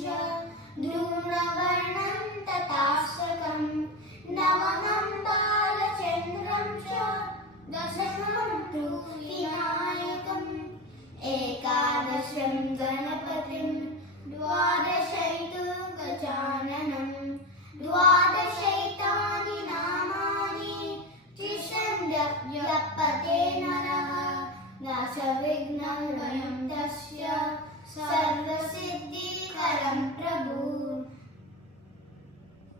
च धूम्रवर्णं तथाष्टकं नवमं बालचन्द्रं च दशमं तु विनायकम् एकादशं गणपतिं द्वादशैतु गजाननं द्वादशैतानि नामानि तिष्ठन्त्यप्यपते नरः दशविघ्नं वयं तस्य सर्वसिद्धि